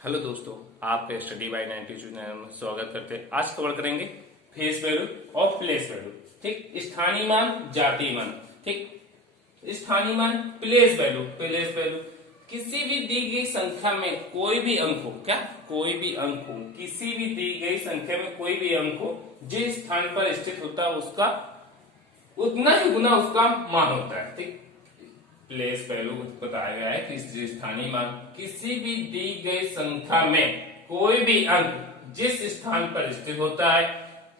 Hello दोस्तों, आपके study bye 92 channel में स्वागत करते हैं। आज कवर करेंगे फेस वैल्यू और प्लेस वैल्यू। ठीक, स्थानीय मान, जातीय मान। ठीक, स्थानीय मान, प्लेस वैल्यू। प्लेस वैल्यू किसी भी दी गई संख्या में कोई भी अंक हो, क्या कोई भी अंक हो, किसी भी दी गई संख्या में कोई भी अंक हो, जिस स्थान पर स्थित होता है उसका उतना ही गुना उसका मान होता है। ठीक, प्लेस वैल्यू बताया गया है कि स्थानीय मान किसी भी दी गई संख्या में कोई भी अंक जिस स्थान पर स्थित होता है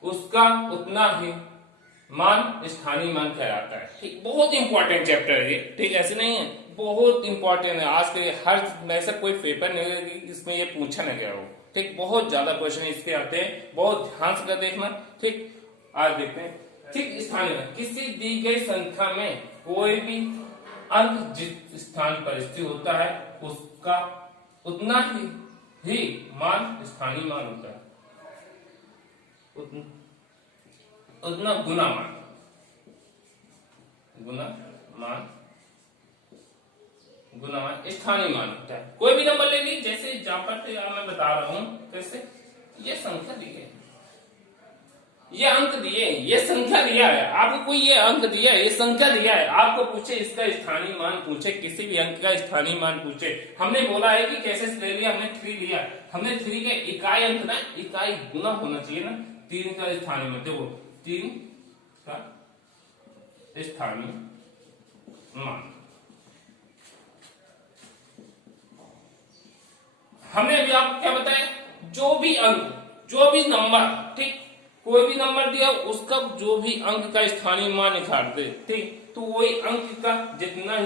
उसका उतना ही मान स्थानीय मान कहलाता है। ठीक, बहुत इंपॉर्टेंट चैप्टर है ये। ठीक, ऐसे नहीं है, बहुत इंपॉर्टेंट है। आज के हर ऐसा कोई पेपर नहीं है कि इसमें ये पूछा न गया हो। ठीक, बहुत ज्यादा क्वेश्चन इसके आते हैं, बहुत ध्यान से देखना। ठीक, आज देखते हैं। ठीक, स्थानीय मान किसी दी गई संख्या में कोई भी अंक जिस स्थान पर स्थित होता है उसका उतना ही मान स्थानीय मान होता है। उतना गुना मान स्थानीय मान होता है। कोई भी नंबर ले ली, जैसे जहां पर मैं बता रहा हूं, कैसे ये संख्या दी है, ये अंक दिए, ये संख्या दिया है आपको, कोई ये अंक दिया है, ये संख्या दिया है, आपको पूछे इसका स्थानीय मान पूछे, किसी भी अंक का स्थानीय मान पूछे। हमने बोला है कि कैसे ले लिया, हमने 3 लिया, हमने 3 का इकाई अंक ना, इकाई गुना होना चाहिए ना। 3 का स्थानीय मान, देखो 3 का स्थानीय मान हमने अभी आपको क्या बताया, जो भी अंक, जो भी नंबर, ठीक, कोई भी नंबर दिया उसका जो भी अंक का स्थानीय मान निकाल दे। ठीक, तो वही अंक का जितना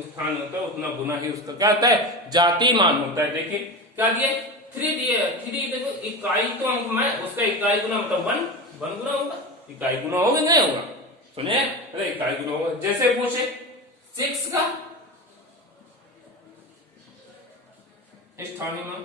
स्थान होता है उतना गुना ही उसका क्या होता है, जातीय मान होता है। देखिए क्या दिए, 3 दिए, 3 देखो इकाई तो अंक में, उसका इकाई गुना मतलब 1 गुना होगा। इकाई गुना होगा नहीं होगा, सुनिए, अरे इकाई गुना होगा। जैसे पूछे 6 का स्थानीय मान,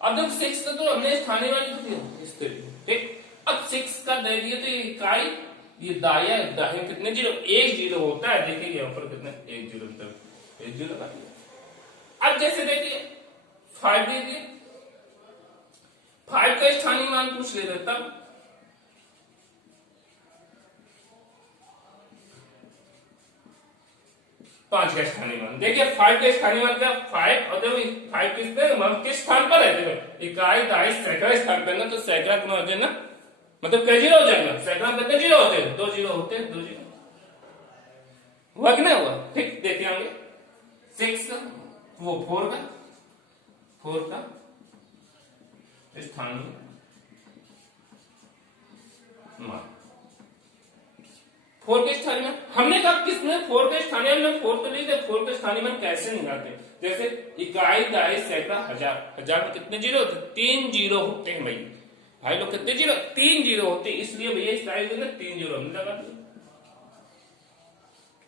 अब जब 6 का तो हमने स्थानीय मान लिख दिया इस तरीके। ठीक, अब 6 का दे दिया तो इकाई, ये दाहिने कितने जीरो, 1 जीरो होता है। देखिए यहाँ पर कितने, 1 जीरो, 1 जीरो लगा दिया। अब जैसे देखिए 5 दे दिए, 5 का स्थानीय मान पूछ ले रहे, तब 5 का स्थानीय मान। देखिए 5 का स्थानीय मान क्या, 5, और देखो 5 किस स्थान पर है, देखो इकाई दाई सैकड़ा स्थान पर ना, तो सैकड़ा गुना हो जाए ना, मतलब कई जीरो हो जाएगा। सैकड़ा में कितने जीरो होते हैं, 2 जीरो होते हैं, 2 जीरो हुआ कि नहीं हुआ। ठीक, देखते होंगे 6 का, वो 4 का स्थानीय मान, 4 के स्थानीय मान हमने कहा किसने, 4 के स्थानीय मान, 4 तो नहीं थे, 4 के स्थानीय मान कैसे निकालते, जैसे इकाई दाई सैकड़ा हजार, हजार में कितने जीरो होते, 3 जीरो होते हैं भाई लोग, कितने जीरो, 3 जीरो होते हैं, इसलिए भैया इकाई में 3 जीरो हमने लगा दिया।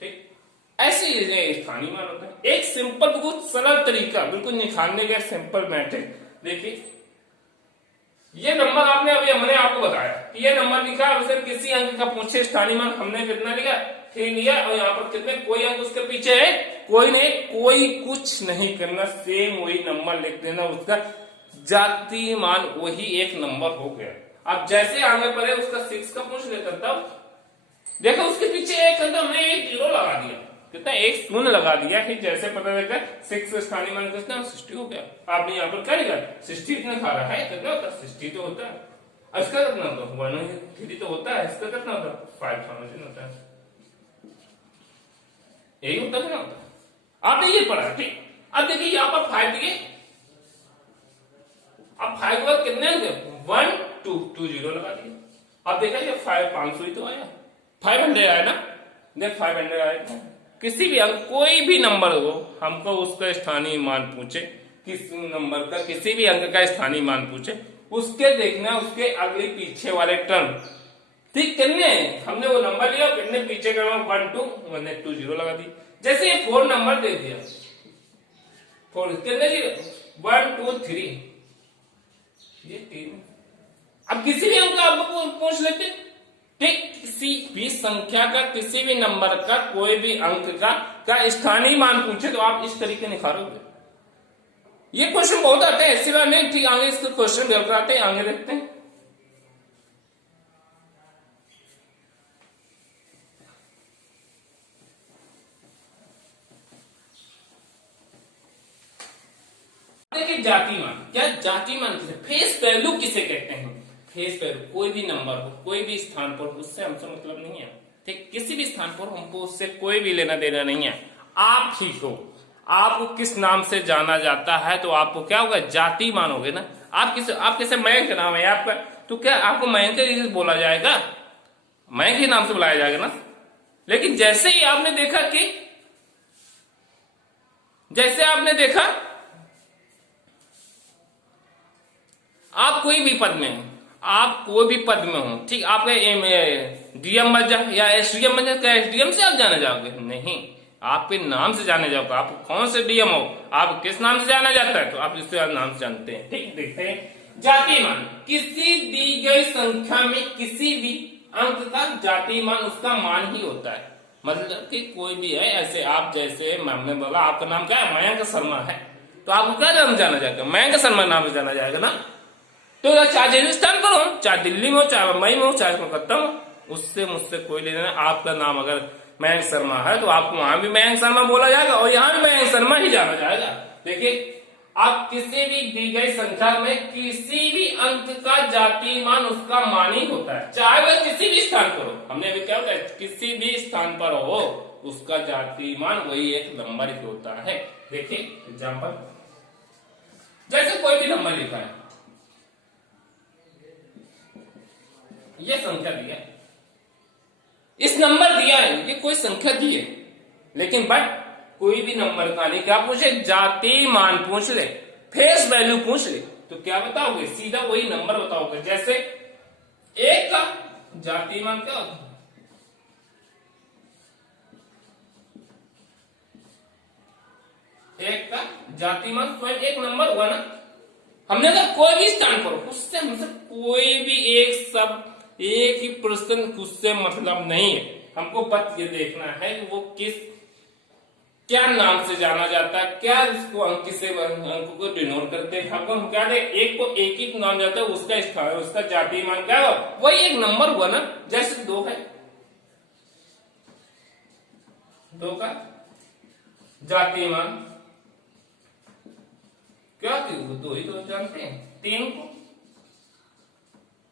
ठीक, ऐसे ही स्थानीय मान होता है। एक सिंपल बहुत सरल तरीका बिल्कुल निकालने का सिंपल मेथड। देखिए ये नंबर आपने अभी हमने आपको बताया कि ये नंबर लिखा, उसे किसी अंक का पूछे स्थानीय मान, हमने कितना लिखा, 3 लिया, और यहाँ पर कितने, कोई अंक उसके पीछे है, कोई नहीं, कोई कुछ नहीं करना, सेम वही नंबर लिख देना, उसका जातीय मान वही एक नंबर हो गया। अब जैसे आगे पर है उसका 6 का पूछ लेता, तब देखो उसके पीछे एक अंक, हमने 1 जीरो लगा दिया, कितना, 1 शून्य लगा दिया। जैसे पता लगता है 6 स्थानीय मान कितना, 60 हो गया। आपने यहाँ पर क्या लिखा, 60 इतना खा रहा है, कितना होता है, 60 तो होता है। इसका कितना होता है, 103 तो होता है, इसका कितना होता है, 5,000 होता है, यही होता है ना, होता है। आपने ये पढ़ा। ठीक, अब देखिए यहाँ पर 5 दिए, अब 5 के बाद कितने होंगे, 1 2 जीरो लगा दिए। अब देखा ये 500 ही तो आया, 500 आया ना, देख 500 आया। किसी भी अंक, कोई भी नंबर हो, हमको उसका स्थानीय मान पूछे, किस नंबर का किसी भी अंक का स्थानीय मान पूछे, उसके देखना उसके अगले पीछे वाले टर्म। ठीक, कितने हमने वो नंबर लिया, कितने पीछे का 1 2 जीरो लगा दी। जैसे ये 4 नंबर दे दिया, 4 कितने जीरो, 1 2 3, ये 3। अब किसी भी अंक का आपको पूछ लेते, ठीक, किसी भी संख्या का, किसी भी नंबर का, कोई भी अंक का स्थानीय मान पूछे तो आप इस तरीके निखारोगे। ये क्वेश्चन बहुत आते हैं, ऐसी बात नहीं। ठीक, आगे इसके क्वेश्चन बिल्कुल आते हैं, आगे देखते हैं। देखिए जाति मान, क्या जाति मान किसे, फेस वैल्यू किसे कहते हैं? फेस वैल्यू कोई भी नंबर हो, कोई भी स्थान पर, उससे हमसे मतलब नहीं है। ठीक, किसी भी स्थान पर हमको उससे कोई भी लेना देना नहीं है। आप ही हो, आपको किस नाम से जाना जाता है तो आपको क्या होगा, जाति मानोगे ना। आप कैसे मयंक नाम है आपका, तो क्या आपको मयंक बोला जाएगा, मयंक ही नाम से बुलाया जाएगा ना। लेकिन जैसे ही आपने देखा कि, जैसे आपने देखा आप कोई भी पद में हो, आप कोई भी पद में हो, ठीक, आपका डीएम बन जाए या एसडीएम बन जाए, क्या एसडीएम से आप जाने जाओगे? नहीं, आपके नाम से जाने जाओगे। आप कौन से डीएम हो, आप किस नाम से जाना जाता है, तो आप इससे नाम से जानते हैं। ठीक, देखते हैं जाति मान, किसी दी गई संख्या में किसी भी अंक का जाति मान उसका मान ही होता है। मतलब कि कोई भी है, ऐसे आप जैसे हमने बोला आपका नाम क्या है, मयंक शर्मा है, तो आपको क्या नाम जाना जाएगा, मयंक शर्मा नाम से जाना जाएगा ना। तो चाहे हिंदुस्तान पर हो, चाहे दिल्ली में हो, चाहे मुंबई में हो, चाहे कलकत्ता में हो, उससे मुझसे कोई लेना नहीं। आपका नाम अगर मयंक शर्मा है तो आपको वहां भी मयंक शर्मा बोला जाएगा और यहाँ भी मयंक शर्मा ही जाना जाएगा। देखिए, आप किसी भी दी गई संख्या में किसी भी अंक का जाति मान उसका मान ही होता है, चाहे वह किसी भी स्थान पर हो। हमने अभी क्या होता है, किसी भी स्थान पर हो उसका जाति मान वही एक नंबर ही होता है। देखिए एग्जाम्पल, जैसे कोई भी नंबर लिखा है, ये संख्या दिया है, इस नंबर दिया है, ये कोई संख्या दी है, लेकिन बट कोई भी नंबर का नहीं, क्या पूछे, जाति मान पूछ ले, फेस वैल्यू पूछ ले, तो क्या बताओगे, सीधा वही नंबर बताओगे। जैसे एक का जाति मान क्या होता है, एक का जाति मान स्वयं एक नंबर हुआ ना। हमने कहा कोई भी स्थान पर, उससे हमसे कोई भी एक शब्द, एक ही प्रश्न, उससे मतलब नहीं है। हमको बस ये देखना है कि वो क्या नाम से जाना जाता है, क्या इसको अंक से अंक को डिनोट करते हैं। हमको हम क्या दे, एक को एक ही नाम जाता है, उसका स्थान, उसका जाति मान क्या हो, वही एक नंबर हुआ ना। जैसे 2 है, 2 का जाति मान क्या, 2 ही तो जानते हैं। 3 को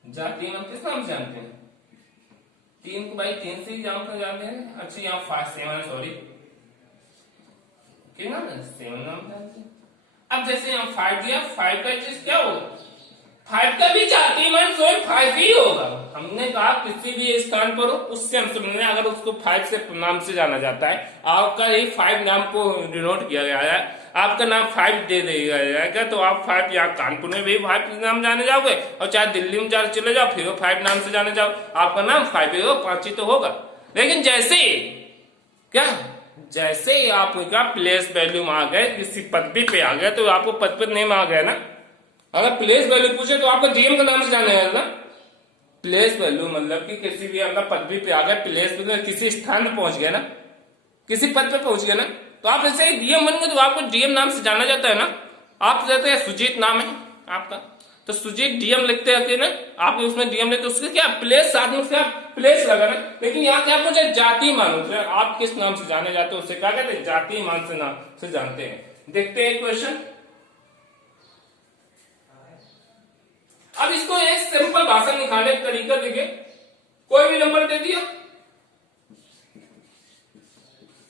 जाति मान किस नाम से जानते हैं, 3 को भाई 3 से ही जानते हैं। अच्छा, यहाँ 5 7 सॉरी, क्या नाम है, 7 नाम जानते हैं। अब जैसे यहाँ 5 दिया, 5 का चीज क्या होगा, 5 का भी जाति मान स्वयं 5 ही होगा। हमने कहा किसी भी स्थान पर हो, उससे हम समझने, अगर उसको 5 से नाम से जाना जाता है, आपका ही 5 नाम को डिनोट किया गया है, आपका नाम 5 दे दिया जाएगा, तो आप 5 यहाँ कानपुर में भी 5 नाम जाने जाओगे, और चाहे दिल्ली में चले जाओ फिर 5 नाम से जाने जाओ, आपका नाम 5 ही होगा, 5 ही तो होगा। लेकिन जैसे क्या, जैसे ही आपका प्लेस वैल्यू में आ गए, किसी पदवी पे आ गए, तो आपको पद पे नेम आ गया ना। अगर प्लेस वैल्यू पूछे तो आपको डीएम का नाम से जाना है ना। प्लेस वैल्यू मतलब कि किसी भी अपना पदवी पे आ गए, प्लेस वैल्यू किसी स्थान पे पहुंच गया ना, किसी पद पे पहुंच गया ना, तो आप जैसे डीएम बन गए तो आपको डीएम नाम से जाना जाता है ना। आप कहते हैं सुजीत नाम है आपका, तो सुजीत डीएम लिखते हैं ना, आप उसमें डीएम लिखते, उसके क्या प्लेस, साथ में क्या प्लेस लगा ना। लेकिन यहाँ क्या मुझे जाति मान होते हैं, आप किस नाम से जाने जाते हो, उससे क्या कहते हैं, जाति मान से नाम से जानते हैं। देखते हैं क्वेश्चन। अब इसको एक सिंपल भाषा निकालने का तरीका देखिए, कोई भी नंबर दे दिया,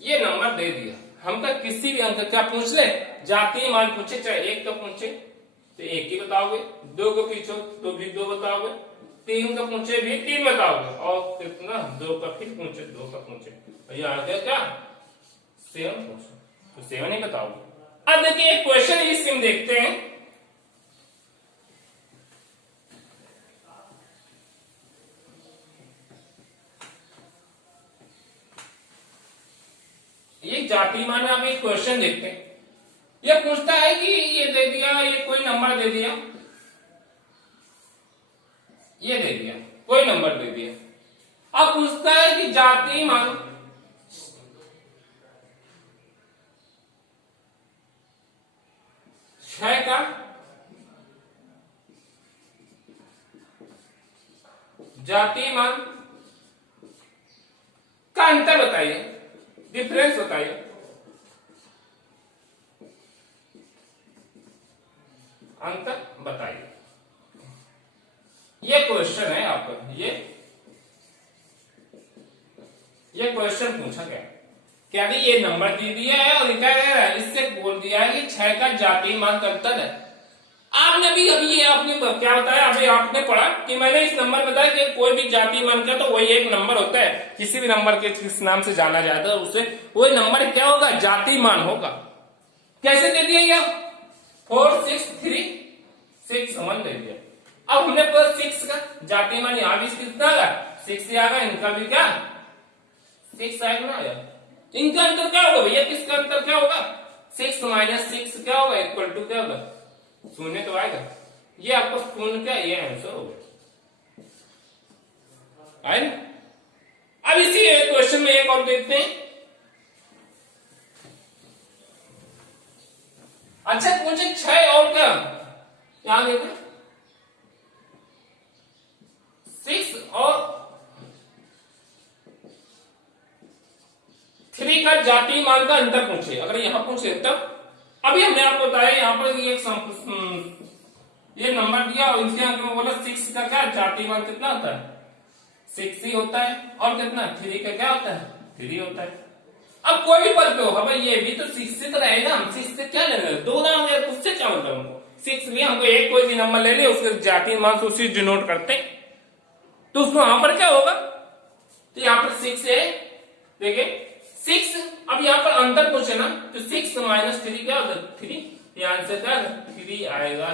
ये नंबर दे दिया, हम तो किसी भी अंक क्या पूछ ले, जाति मान पूछे, चाहे 1 का पूछे तो 1 ही बताओगे, 2 को पूछो तो भी 2 बताओगे, 3 का पूछे भी 3 बताओगे, और कितना 2 का फिर पूछे 2 का पूछे, भैया आ गया क्या 7 पूछो तो 7 ही बताओगे। अब देखिए एक क्वेश्चन इस में देखते हैं, ये जाति मान में आप एक क्वेश्चन देखते हैं। ये पूछता है कि ये दे दिया, ये कोई नंबर दे दिया, ये दे दिया, कोई नंबर दे दिया। अब पूछता है कि जाति मान छह का जाति मान का अंतर बताइए, डिफरेंस बताइए। अंतर बताइए, ये क्वेश्चन है आपका। ये क्वेश्चन पूछा गया, क्या ये नंबर दे दिया है और क्या कह रहा है, इससे बोल दिया है कि छह का जाति मान का अंतर है। आपने भी अभी ये आपने क्या बताया, अभी आपने पढ़ा कि मैंने इस नंबर में बताया कि कोई भी जाति मान का तो वही एक नंबर होता है, किसी भी नंबर के किस नाम से जाना जाता है उसे वही नंबर क्या होगा, जाति मान होगा। कैसे दे दिया गया, 4 6 3 6 1 दे दिया। अब हमने पर 6 का जाति मान यहां भी कितना आगा 6 आ गया, इनका भी क्या 6 आएगा ना। इनका अंतर क्या होगा भैया, किसका अंतर क्या होगा, 6 - 6 क्या होगा इक्वल टू क्या होगा, शून्य तो आएगा। ये आपको शून्य का ये आंसर होगा, है ना। अब इसी क्वेश्चन में एक और देखते हैं। अच्छा पूछे 6 और क्या, यहां देखते 6 और 3 का जाति मान का अंतर पूछे। अगर यहां पूछे तब अभी हमने आपको बताया यहाँ पर ये नंबर दिया और इनके अंक में बोला 6 का क्या जाति मान कितना होता है, 6 ही होता है, और कितना 3 का क्या होता है, 3 होता है। अब कोई भी पद पे हो भाई, ये भी तो 6 से तो रहेगा, हम 6 से क्या लेंगे, 2 ना हो गया, उससे क्या मतलब हमको 6 लिया, हमको एक कोई भी नंबर ले लिया उसके जाति मान से उसी डिनोट करते, तो उसको वहां पर क्या होगा, तो यहाँ पर 6 है, देखिए 6। अब यहाँ पर अंतर पूछे ना, तो 6 - 3 क्या होता है, 3। आंसर क्या 3 आएगा।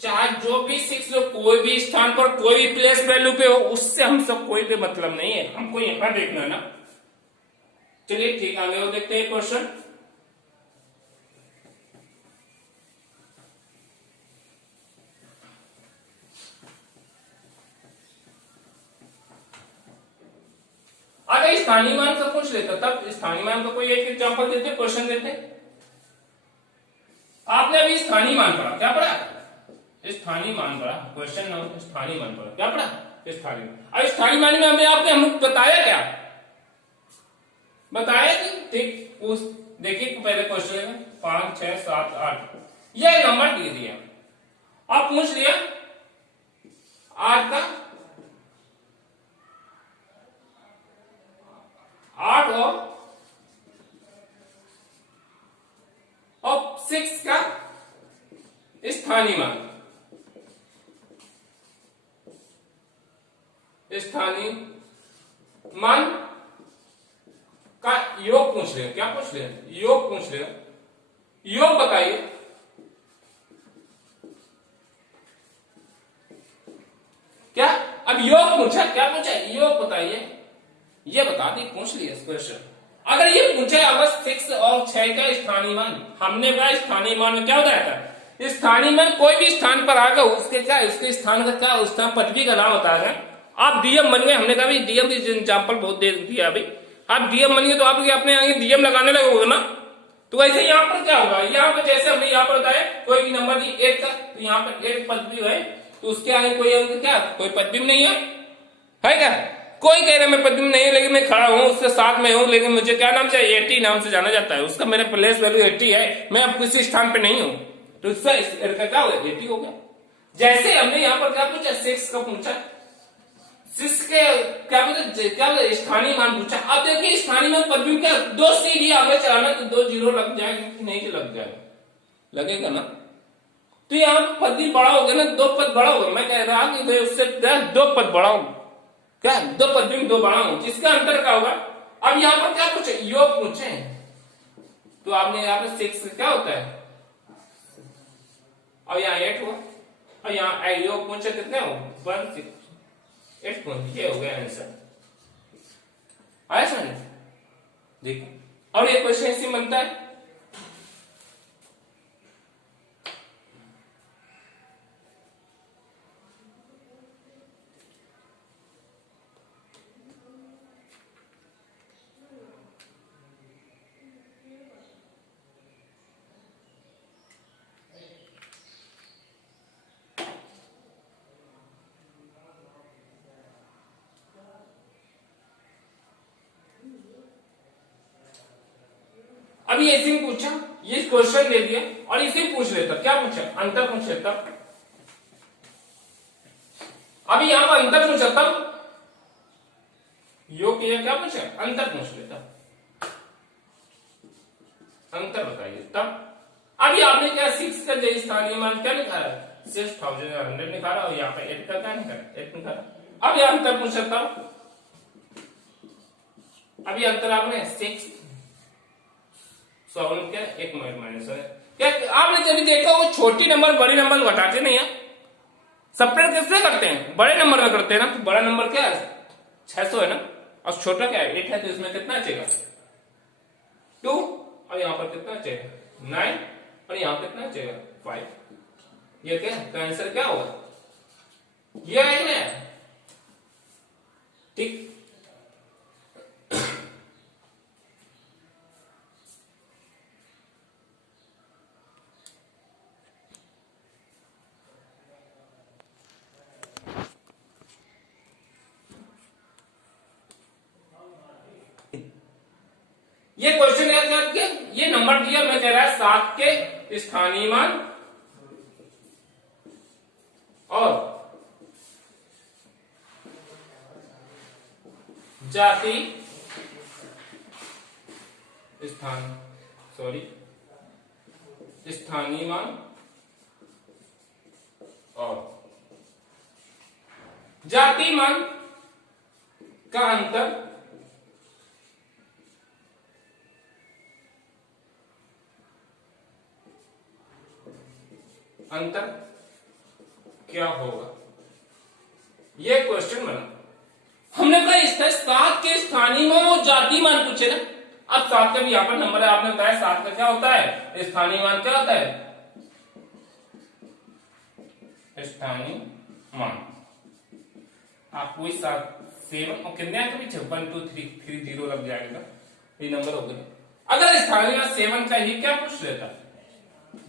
चाहे जो भी 6 लो, कोई भी स्थान पर कोई भी प्लेस वैल्यू पे हो, उससे हम सब कोई भी मतलब नहीं है, हमको यहां देखना है ना। चलिए ठीक, आगे वो देखते हैं क्वेश्चन। अगर स्थानीय मान का पूछ लेता तब स्थानीय मान का कोई एक एग्जांपल देते, क्वेश्चन देते। आपने अभी स्थानीय मान पढ़ा, क्या पढ़ा, स्थानीय मान पढ़ा, क्वेश्चन नंबर स्थानीय मान पढ़ा, क्या पढ़ा, स्थानीय। अब स्थानीय मान में हमने आपने हमको बताया क्या, बताया कि ठीक उस देखिए पहले क्वेश्चन में 5 6 7 8 ये नंबर दे दिया, आप पूछ लिया 8 का 8 और 6 का स्थानीय मान, स्थानीय मान का योग पूछ रहे, क्या पूछ रहे, योग पूछ रहे, योग बताइए। क्या अब योग पूछा, क्या पूछा, योग बताइए, ये बता दी, पूछ लिया क्वेश्चन। अगर ये पूछे अगर 6 और 6 का स्थानीय मान, हमने कहा स्थानीय मान में क्या बताया था, स्थानीय मान कोई भी स्थान पर आएगा उसके क्या, उसके स्थान का क्या, उस स्थान पदवी का नाम बताया। आप डीएम बन गए, हमने कहा डीएम की एग्जाम्पल बहुत दे दिया अभी, आप डीएम बन गए तो आप अपने आगे डीएम लगाने लगोगे ना, तो ऐसे यहाँ पर क्या होगा, यहाँ पर जैसे हमने यहाँ पर बताया कोई भी नंबर दी 8 का, तो यहाँ पर 8 पदवी है, तो उसके आगे कोई अंक क्या, कोई पदवी नहीं है क्या, कोई कह रहा मैं पदवी नहीं है, लेकिन मैं खड़ा हूं उसके साथ में हूं, लेकिन मुझे क्या नाम चाहिए, 80 नाम से जाना जाता है, उसका मेरा प्लेस वैल्यू 80 है, मैं अब किसी स्थान पे नहीं हूं, तो इसका क्या होगा, 80 हो गया। जैसे हमने यहाँ पर क्या पूछा, 6 का पूछा, 6 के क्या बोलते, क्या स्थानीय मान पूछा। अब देखिए स्थानीय मान पदवी क्या, 2 सीढ़ी आगे चढ़ाना तो 2 जीरो लग जाएगा कि नहीं, तो लग जाएगा, लगेगा ना। तो यहाँ पदवी बड़ा हो गया ना, 2 पद बड़ा होगा, मैं कह रहा कि उससे 2 पद बड़ा होगा, क्या 2 पदवी में 2 बड़ा हूं, जिसका अंतर क्या होगा। अब यहाँ पर क्या पूछे, योग पूछे, तो आपने यहाँ पे 6 क्या होता है, और यहाँ 8 हुआ, और यहाँ योग पूछे कितने हो 1 6 8 ये हो गया आंसर, आया समझ। देखो और ये क्वेश्चन ऐसे बनता है, अभी ऐसे ही पूछा, ये क्वेश्चन दे दिया और इसे पूछ लेता, क्या पूछा, अंतर पूछ लेता। अभी यहां पर अंतर पूछा, तब योग किया, क्या पूछा, अंतर पूछ लेता, अंतर बताइए तब। अभी आपने क्या 6 का स्थानीय मान क्या लिखा है, 6100 लिखा रहा, और यहाँ पे 8 का क्या लिखा है, 8 लिखा रहा। अब यह अंतर पूछ सकता हूं, अभी अंतर आपने 6 क्या, 1 माइनस क्या आपने जब देखा, वो छोटी नंबर बड़ी नंबर घटाते नहीं है, सेपरेट कैसे करते हैं, बड़े नंबर में करते हैं ना। तो बड़ा नंबर क्या है, 600 है ना, और छोटा क्या है, 8 है, तो इसमें कितना बचेगा, 2, और यहां पर कितना बचेगा, 9, और यहां कितना बचेगा, 5। ये क्या है, आंसर क्या होगा, ये है ना, ठीक। ये क्वेश्चन याद करके, ये नंबर दिया, मैं कह रहा है 7 के स्थानीय मान और जाति स्थानीय मान और जाति मान का अंतर क्या होगा, ये क्वेश्चन बना। हमने कहा इस 7 के स्थानीय मान और जाति मान पूछे ना। अब 7 का भी यहां पर नंबर है, आपने बताया 7 का क्या होता है, स्थानीय मान क्या होता है, स्थानीय मान। आपको इस 7 और कितने के पीछे 1 2 3 3 0 लग जाएगा, ये नंबर हो गए। अगर स्थानीय मान 7 का ही क्या पूछ लेता,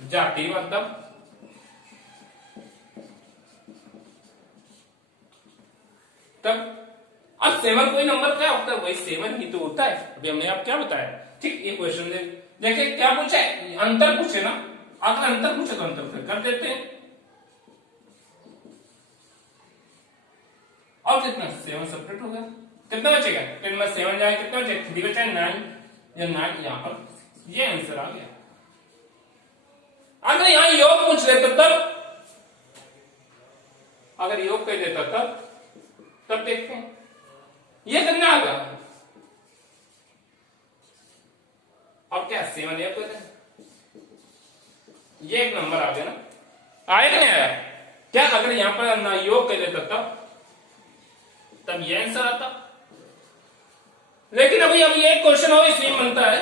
जाति मतलब तब। अब 7 कोई नंबर क्या होता है, वही 7 ही तो होता है, अभी हमने आप क्या बताया, ठीक। ये क्वेश्चन देखिए क्या पूछा है, अंतर पूछे ना, अगर अंतर पूछे तो अंतर फिर कर देते हैं। और कितना 7 सेपरेट हो गया, कितना बचेगा, 10 में 7 जाए कितना बचेगा, 3 बचा 9, या 9 यहां पर, ये आंसर आ गया। अगर यहां योग पूछ लेते तब, अगर योग कह देता तब देखते हैं ये कितना आ गया, अब क्या 7 ये एक नंबर आ गया ना, आया कि नहीं आया, क्या अगर यहां पर ना योग कह देता तब ये आंसर आता। लेकिन अभी ये क्वेश्चन हो इसलिए बनता है,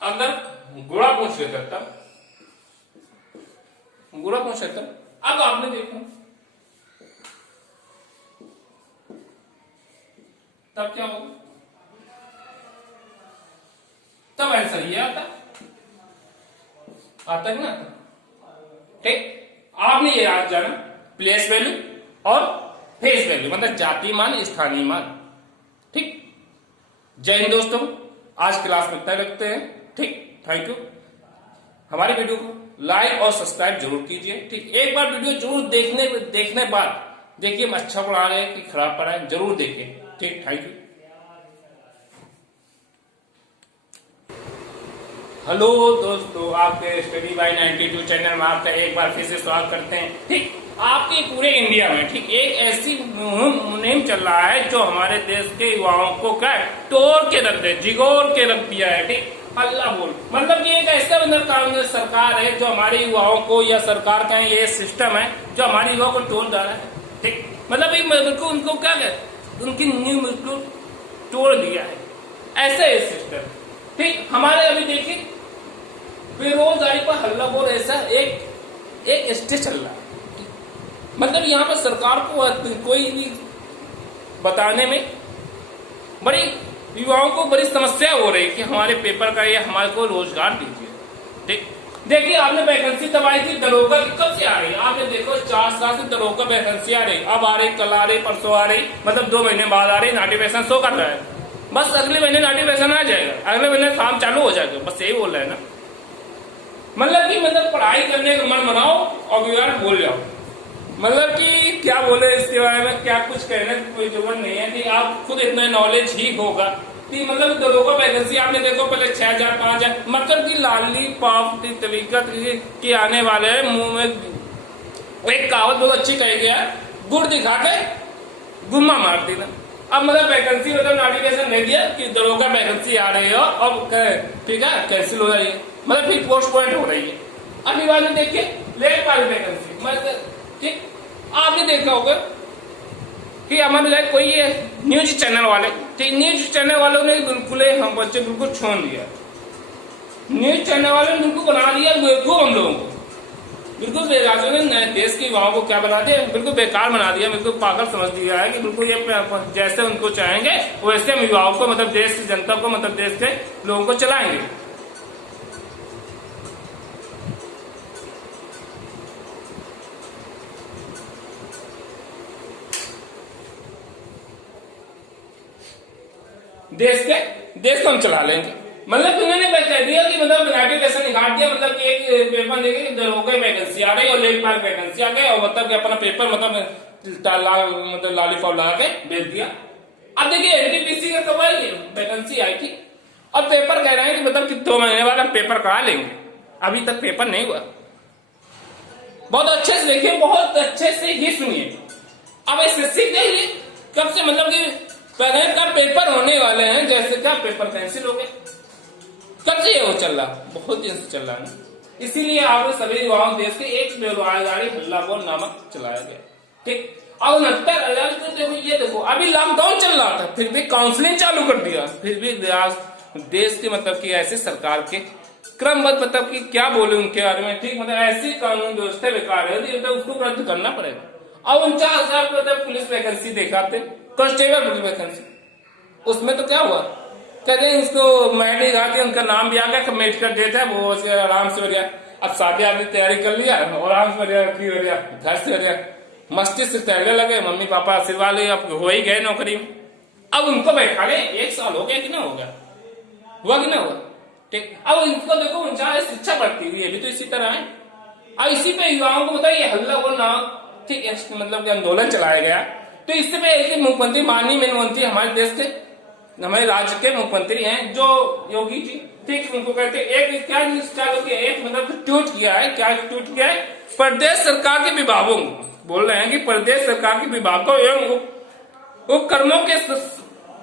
अगर गुणा पूछ लेता तब, गुणा पूछ लेता। अब आपने देखो तब क्या होगा, तब आंसर ये आता कि ना आता, ठीक। आपने ये याद जाना, प्लेस वैल्यू और फेस वैल्यू, मतलब जाति मान स्थानीय मान, ठीक। जय हिंद दोस्तों, आज क्लास में इतना रखते हैं, ठीक। Thank you. हमारी वीडियो को लाइक और सब्सक्राइब जरूर कीजिए, ठीक। एक बार वीडियो जरूर देखने बाद देखिए हम अच्छा पढ़ा रहे हैं कि खराब पढ़ा है, जरूर देखिए, ठीक। Thank you. हेलो दोस्तों, आपके स्टडी बाय 92 चैनल में आपका एक बार फिर से स्वागत करते हैं, ठीक। आपके पूरे इंडिया में, ठीक, एक ऐसी मुहिम चल रहा है जो हमारे देश के युवाओं को क्या तोड़ के रख दे, जिगोर के रख दिया है, ठीक। अल्लाह बोल, मतलब कि एक ऐसा कांग्रेस सरकार है जो हमारे युवाओं को, या सरकार का ये सिस्टम है जो हमारे युवाओं को तोड़ डाला है, ठीक। मतलब उनको क्या कहते, उनकी नींव बिल्कुल तोड़ दिया है, ऐसा है सिस्टम, ठीक। हमारे अभी देखिए बेरोजगारी पर हल्ला बोल, ऐसा एक स्टेज चल रहा है, मतलब यहाँ पर सरकार को कोई भी बताने में बड़ी युवाओं को बड़ी समस्या हो रही है कि हमारे पेपर का ये हमारे को रोजगार दीजिए, ठीक। देखिए आपने वैकेंसी दबाई थी दरोगा की, कब से आ रही है? आपने देखो 4 साल से दरोगा वैकेंसी आ रही, अब आ रही, कल आ रही, परसों आ रही, मतलब 2 महीने बाद आ रही, नोटिफिकेशन शो कर रहा है। बस अगले महीने नोटिफिकेशन आ जाएगा, अगले महीने काम चालू हो जाएगा, बस यही बोल रहे हैं ना। मतलब कि पढ़ाई करने का मन बनाओ और यार बोल जाओ। मतलब कि क्या बोले इसके बारे में, क्या कुछ कहने की कोई जरूरत नहीं है कि आप खुद इतना नॉलेज ही होगा कि मतलब दरोगा वैकेंसी आपने देखो पहले 6,000 5,000, मतलब कि लाली पाप की तरीकत की आने वाले हैं मुंह में। एक कहावत बहुत अच्छी कही गया, गुड़ दिखा के गुम्मा मार देना। अब मतलब वैकेंसी मतलब नोटिफिकेशन नहीं दिया कि दरोगा वैकेंसी आ रही हो, अब ठीक है कैंसिल हो रही है, मतलब फिर पोस्टपोन हो रही है। अभी बाद में देखिए लेखपाल वैकेंसी, मतलब ठीक आपने देखा होगा कि हमारे लाइक कोई ये न्यूज चैनल वाले, ठीक न्यूज चैनल वालों ने बिल्कुल हम बच्चे बिल्कुल छोड़ दिया। न्यूज चैनल वालों ने बिल्कुल बना दिया बेवकूफ हम लोगों को, बिल्कुल बेराजों ने देश की युवाओं को क्या बना दिया, बिल्कुल बेकार बना दिया, बिल्कुल पागल समझ दिया है कि बिल्कुल ये जैसे उनको चाहेंगे वैसे हम युवाओं को मतलब देश की जनता को मतलब देश के लोगों को चलाएंगे। देश को हम चला लेंगे। मतलब उन्होंने कह दिया कि मतलब नोटिफिकेशन निकाल दिया, मतलब कि एक पेपर देखे कि दरोगा वैकेंसी आ रही और लेखपाल वैकेंसी आ गई, और मतलब कि अपना पेपर मतलब लॉलीपॉप लगा के भेज दिया। अब देखिए एनटीपीसी का कब वैकेंसी आई थी, अब पेपर कह रहे हैं कि मतलब कि 2 महीने बाद हम पेपर करा लेंगे, अभी तक पेपर नहीं हुआ। बहुत अच्छे से देखिए, बहुत अच्छे से ही सुनिए। अब एसएससी के लिए कब से मतलब कि पहले का पेपर होने वाले हैं, जैसे क्या पेपर कैंसिल हो गए, कब से वो चल रहा, बहुत दिन से चल रहा है। इसीलिए आप सभी युवाओं देश के एक बेरोजगारी हल्ला बोल नामक चलाया गया, ठीक। और 69,000 तो ये देखो अभी लॉकडाउन चल रहा था फिर भी काउंसलिंग चालू कर दिया, फिर भी देश की मतलब की ऐसी सरकार के क्रमबद्ध मतलब की क्या बोले उनके बारे में, ठीक मतलब ऐसी कानून व्यवस्था बेकार है तो उसको रद्द करना पड़ेगा। और 49,000 मतलब पुलिस वैकेंसी दिखाते, कांस्टेबल पुलिस वैकेंसी, उसमें तो क्या हुआ, कहते हैं उसको मैट नहीं खाते, उनका नाम भी आ गया, मेट कर देता है वो आराम से हो गया। अब शादी आदमी तैयारी कर लिया और आराम से हो गया, घर से हो गया, मस्ती से तैरने लगे, मम्मी पापा आशीर्वाद ले, अब हो ही गए नौकरी में। अब उनको बैठा ले, 1 साल हो गया कि ना हो गया, हुआ कि ना हुआ, ठीक। अब इनको देखो 49 शिक्षा बढ़ती हुई, भी तो इसी तरह है। अब इसी पे युवाओं को बताइए हल्ला बोलना, ठीक मतलब आंदोलन चलाया गया। तो इससे पे मुख्यमंत्री माननीय मुख्यमंत्री हमारे देश के हमारे राज्य के मुख्यमंत्री हैं जो योगी जी, ठीक उनको कहते एक क्या चालू किया, एक मतलब ट्वीट किया है, क्या ट्वीट किया है, प्रदेश सरकार के विभागों बोल रहे हैं कि प्रदेश सरकार के विभागों एवं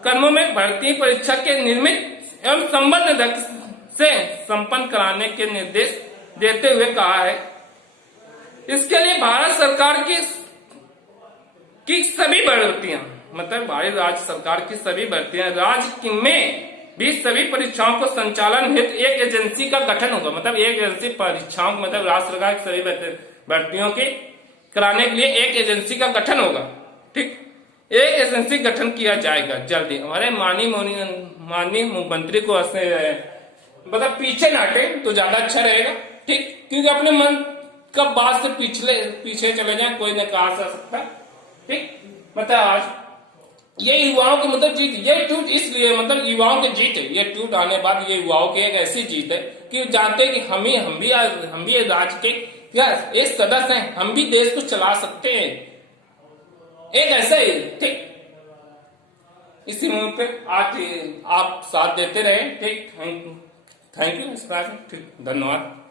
कर्मों में भर्ती परीक्षा के निर्मित एवं संबद्ध से संपन्न कराने के निर्देश देते हुए कहा है, इसके लिए भारत सरकार की सभी भर्तियां मतलब भारत राज्य सरकार की सभी भर्तियां राज्य में भी सभी परीक्षाओं को संचालन हेतु एक एजेंसी का गठन होगा। मतलब एक एजेंसी परीक्षाओं मतलब राज्य सरकार की सभी भर्तियों के कराने के लिए एक एजेंसी का गठन होगा, ठीक। एक एजेंसी गठन किया जाएगा जल्दी। हमारे माननीय मुख्यमंत्री को मतलब पीछे न हटे तो ज्यादा अच्छा रहेगा, ठीक, क्योंकि अपने मन का बात से पीछे चले जाए कोई नहीं कहा जा सकता, ठीक। मतलब आज ये युवाओं की मतलब जीत, ये टूट इसलिए मतलब युवाओं की जीत है, ये टूट आने बाद ये युवाओं की एक ऐसी जीत है कि जानते हैं कि हम भी राज्य के क्या एक सदस्य हैं, हम भी देश को चला सकते हैं, एक ऐसा ही, ठीक। इसी मूड पे आज आप साथ देते रहे, ठीक। थैंक यू, ठीक, धन्यवाद।